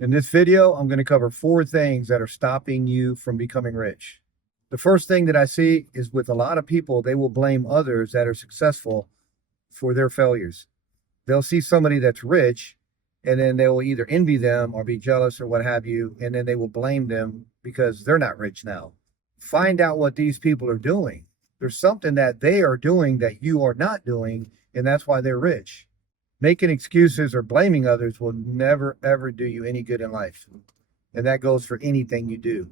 In this video, I'm going to cover 4 things that are stopping you from becoming rich. The first thing that I see is with a lot of people, they will blame others that are successful for their failures. They'll see somebody that's rich and then they will either envy them or be jealous or what have you, and then they will blame them because they're not rich now. Find out what these people are doing. There's something that they are doing that you are not doing, and that's why they're rich. Making excuses or blaming others will never, ever do you any good in life. And that goes for anything you do.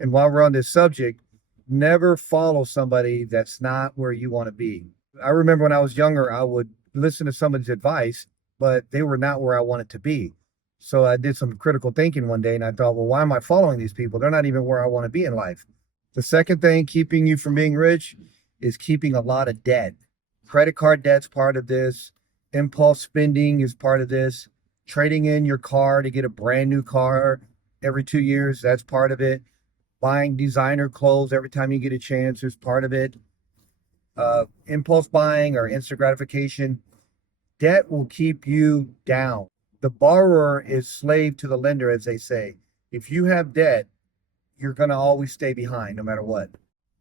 And while we're on this subject, never follow somebody that's not where you want to be. I remember when I was younger, I would listen to somebody's advice, but they were not where I wanted to be. So I did some critical thinking one day and I thought, well, why am I following these people? They're not even where I want to be in life. The second thing keeping you from being rich is keeping a lot of debt. Credit card debt's part of this. Impulse spending is part of this. Trading in your car to get a brand new car every 2 years, that's part of it. Buying designer clothes every time you get a chance is part of it. Impulse buying or instant gratification. Debt will keep you down. The borrower is slave to the lender, as they say. If you have debt, you're going to always stay behind no matter what.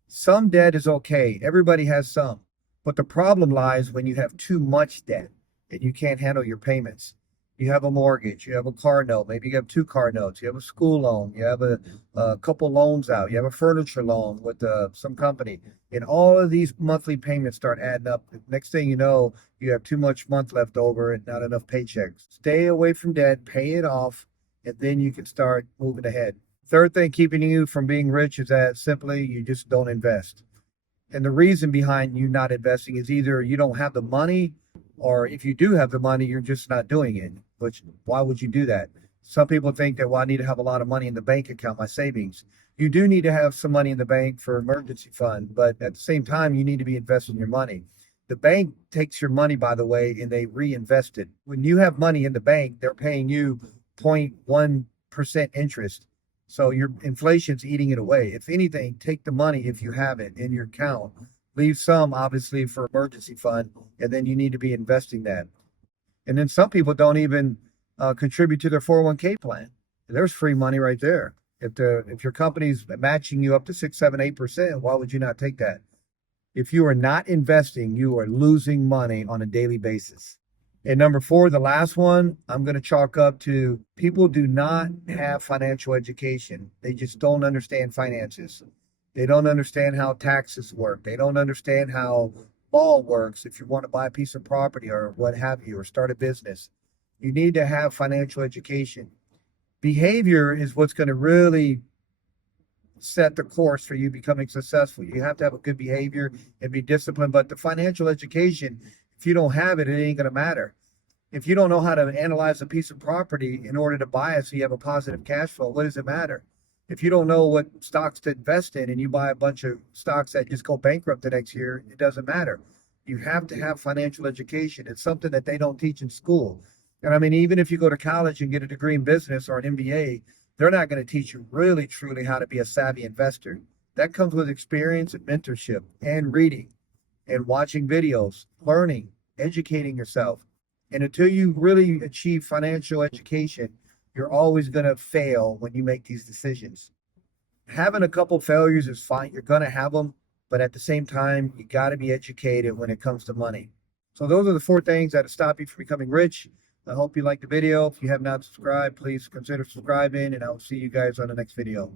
Some debt is okay. Everybody has some. But the problem lies when you have too much debt and you can't handle your payments. You have a mortgage, you have a car note, maybe you have 2 car notes, you have a school loan, you have a couple loans out, you have a furniture loan with some company. And all of these monthly payments start adding up. Next thing you know, you have too much month left over and not enough paychecks. Stay away from debt, pay it off, and then you can start moving ahead. Third thing keeping you from being rich is that simply you just don't invest. And the reason behind you not investing is either you don't have the money, or if you do have the money, you're just not doing it. Which, why would you do that? Some people think that, well, I need to have a lot of money in the bank account, my savings. You do need to have some money in the bank for emergency fund, but at the same time, you need to be investing your money. The bank takes your money, by the way, and they reinvest it. When you have money in the bank, they're paying you 0.1% interest. So your inflation's eating it away. If anything, take the money if you have it in your account. Leave some, obviously, for emergency fund, and then you need to be investing that. And then some people don't even contribute to their 401k plan. There's free money right there. If your company's matching you up to 6, 7, 8%, why would you not take that? If you are not investing, you are losing money on a daily basis. And number 4, the last one, I'm going to chalk up to people do not have financial education. They just don't understand finances. They don't understand how taxes work. They don't understand how law works. If you want to buy a piece of property or what have you, or start a business, you need to have financial education. Behavior is what's going to really set the course for you becoming successful. You have to have a good behavior and be disciplined. But the financial education, if you don't have it, it ain't going to matter. If you don't know how to analyze a piece of property in order to buy it so you have a positive cash flow, what does it matter? If you don't know what stocks to invest in and you buy a bunch of stocks that just go bankrupt the next year, it doesn't matter. You have to have financial education. It's something that they don't teach in school. And I mean, even if you go to college and get a degree in business or an MBA, they're not going to teach you really, truly how to be a savvy investor. That comes with experience and mentorship and reading and watching videos, learning, educating yourself. And until you really achieve financial education, you're always going to fail when you make these decisions. Having a couple failures is fine. You're going to have them. But at the same time, you got to be educated when it comes to money. So those are the 4 things that stop you from becoming rich. I hope you liked the video. If you have not subscribed, please consider subscribing, and I will see you guys on the next video.